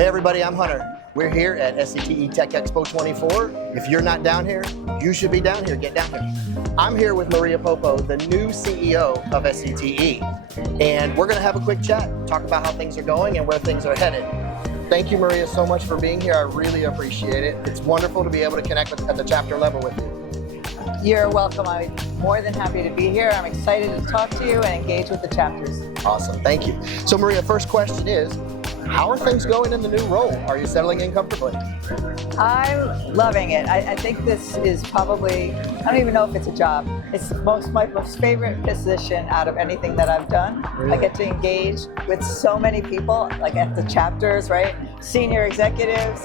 Hey everybody, I'm Hunter. We're here at SCTE TechExpo 24. If you're not down here, you should be down here. Get down here. I'm here with Maria Popo, the new CEO of SCTE. And we're gonna have a quick chat, talk about how things are going and where things are headed. Thank you, Maria, so much for being here. I really appreciate it. It's wonderful to be able to connect at the chapter level with you. You're welcome. I'm more than happy to be here. I'm excited to talk to you and engage with the chapters. Awesome, thank you. So Maria, first question is, how are things going in the new role? Are you settling in comfortably? I'm loving it. I think this is probably, I don't even know if it's a job. It's my most favorite position out of anything that I've done. Really? I get to engage with so many people, like at the chapters, right? Senior executives,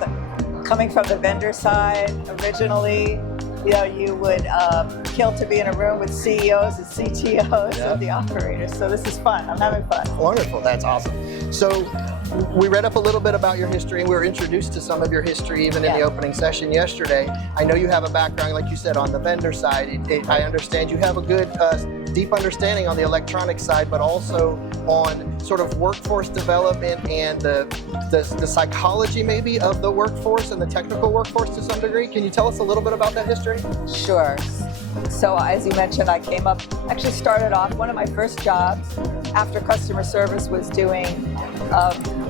coming from the vendor side originally. You know, you would kill to be in a room with CEOs and CTOs of the operators. So this is fun. I'm having fun. Wonderful. That's awesome. So we read up a little bit about your history, and we were introduced to some of your history even in the opening session yesterday. I know you have a background, like you said, on the vendor side. I understand you have a good, deep understanding on the electronic side, but also on sort of workforce development and the psychology maybe of the workforce and the technical workforce to some degree. Can you tell us a little bit about that history? Sure. So as you mentioned, I actually started off, one of my first jobs after customer service was doing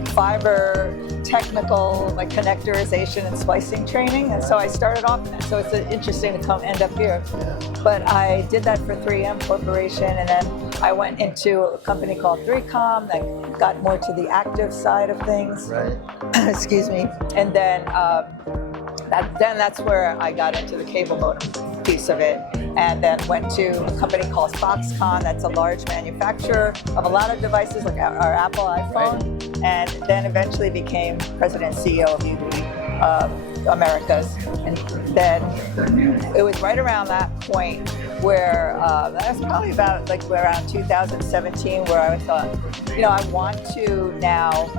fiber technical, like connectorization and splicing training. And so I started off in that. So it's interesting to end up here. But I did that for 3M Corporation, and then I went into a company called 3Com that got more to the active side of things. Right. Excuse me. And then that's where I got into the cable modem piece of it, and then went to a company called Foxconn that's a large manufacturer of a lot of devices like our Apple iPhone, and then eventually became president and CEO of UB Americas. And then it was right around that point where that was probably about like around 2017 where I thought, you know, I want to now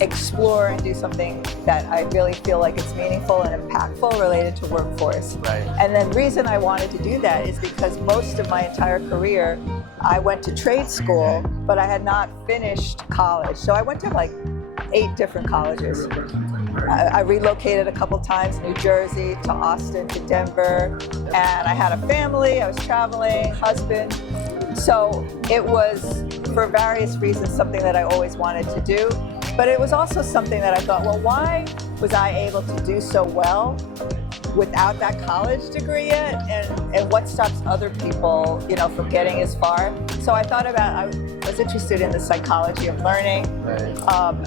explore and do something that I really feel like it's meaningful and impactful related to workforce. Right. And then the reason I wanted to do that is because most of my entire career, I went to trade school, but I had not finished college. So I went to like 8 different colleges. I relocated a couple times, New Jersey to Austin to Denver, and I had a family, I was traveling, husband. So it was, for various reasons, something that I always wanted to do. But it was also something that I thought, well, why was I able to do so well without that college degree yet? And what stops other people, you know, from getting as far? So I thought about, I was interested in the psychology of learning,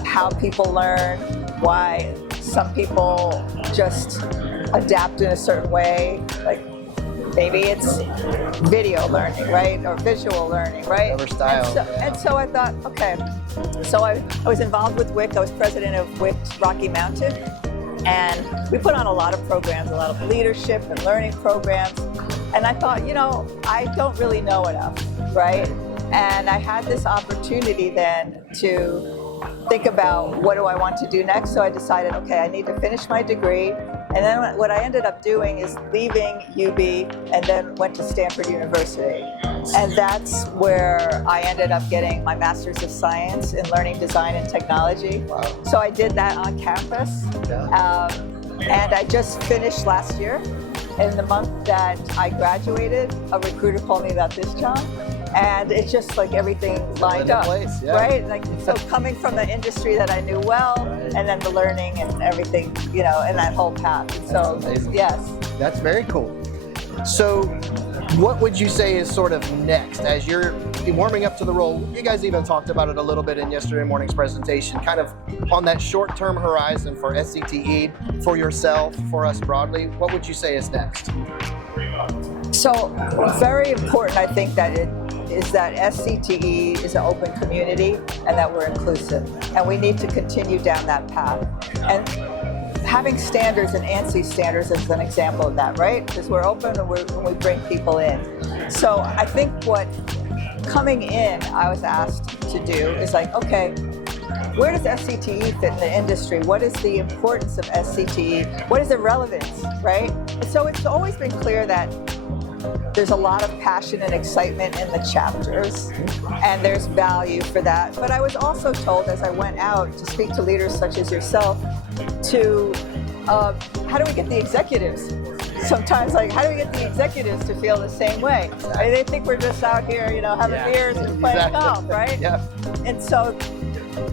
how people learn, why some people just adapt in a certain way, like maybe it's video learning, right? Or visual learning, right? Whatever style. And so I thought, okay. So I was involved with WIC. I was president of WIC Rocky Mountain. And we put on a lot of programs, a lot of leadership and learning programs. And I thought, you know, I don't really know enough, right? And I had this opportunity then to think about what do I want to do next. So I decided, okay, I need to finish my degree. And then what I ended up doing is leaving UB and then went to Stanford University. And that's where I ended up getting my Master's of Science in Learning Design and Technology. Wow. So I did that on campus. And I just finished last year. In the month that I graduated, a recruiter called me about this job. And it's just like everything lined up, right? Like, so coming from the industry that I knew well, and then the learning and everything, you know, and that whole path. So, yes. That's very cool. So what would you say is sort of next as you're warming up to the role? You guys even talked about it a little bit in yesterday morning's presentation, kind of on that short-term horizon for SCTE, for yourself, for us broadly. What would you say is next? So very important, I think, that is that SCTE is an open community and that we're inclusive. And we need to continue down that path. And having standards and ANSI standards is an example of that, right? Because we're open and we bring people in. So I think what coming in I was asked to do is like, okay, where does SCTE fit in the industry? What is the importance of SCTE? What is the relevance, right? And so it's always been clear that there's a lot of passion and excitement in the chapters, and there's value for that. But I was also told as I went out to speak to leaders such as yourself to how do we get the executives? Sometimes, like, how do we get the executives to feel the same way? I mean, they think we're just out here, you know, having beers and playing golf, right? Yeah. And so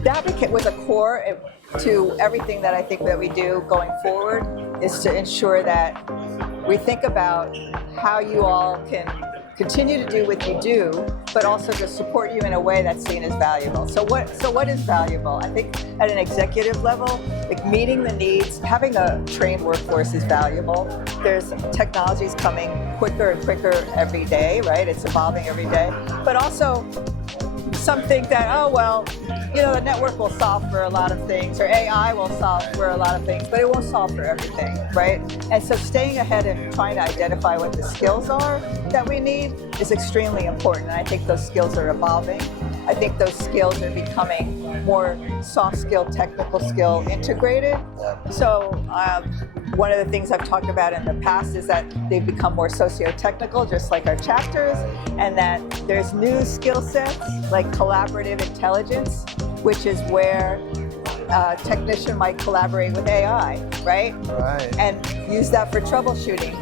that was a core to everything that I think that we do going forward, is to ensure that we think about how you all can continue to do what you do, but also to support you in a way that's seen as valuable. So what is valuable? I think at an executive level, like meeting the needs, having a trained workforce is valuable. There's technologies coming quicker and quicker every day, right? It's evolving every day. But also some think that, oh, well, you know, the network will solve for a lot of things, or AI will solve for a lot of things, but it won't solve for everything, right? And so staying ahead and trying to identify what the skills are that we need is extremely important. And I think those skills are evolving. I think those skills are becoming more soft skill, technical skill integrated. So one of the things I've talked about in the past is that they've become more socio-technical, just like our chapters, and that there's new skill sets like collaborative intelligence, which is where a technician might collaborate with AI, right? Right. And use that for troubleshooting.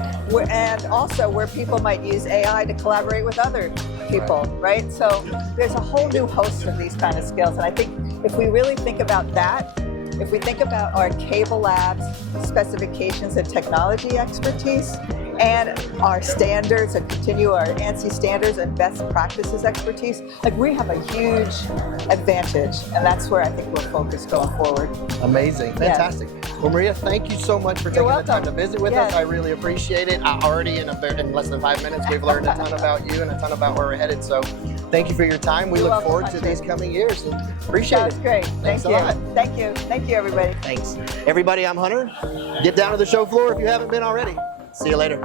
And also where people might use AI to collaborate with other people, right? So there's a whole new host of these kind of skills. And I think if we really think about that, if we think about our CableLabs specifications and technology expertise, and our standards and continue our ANSI standards and best practices expertise, like we have a huge advantage, and that's where I think we'll focus going forward. Amazing, fantastic. Well, Maria, thank you so much for taking the time to visit with us. I really appreciate it. Already in less than 5 minutes, we've learned a ton about you and a ton about where we're headed. So thank you for your time. We look forward to these coming years. And appreciate it. Sounds great. Thanks a lot. Thank you. Thank you, everybody. Thanks. Everybody, I'm Hunter. Get down to the show floor if you haven't been already. See you later.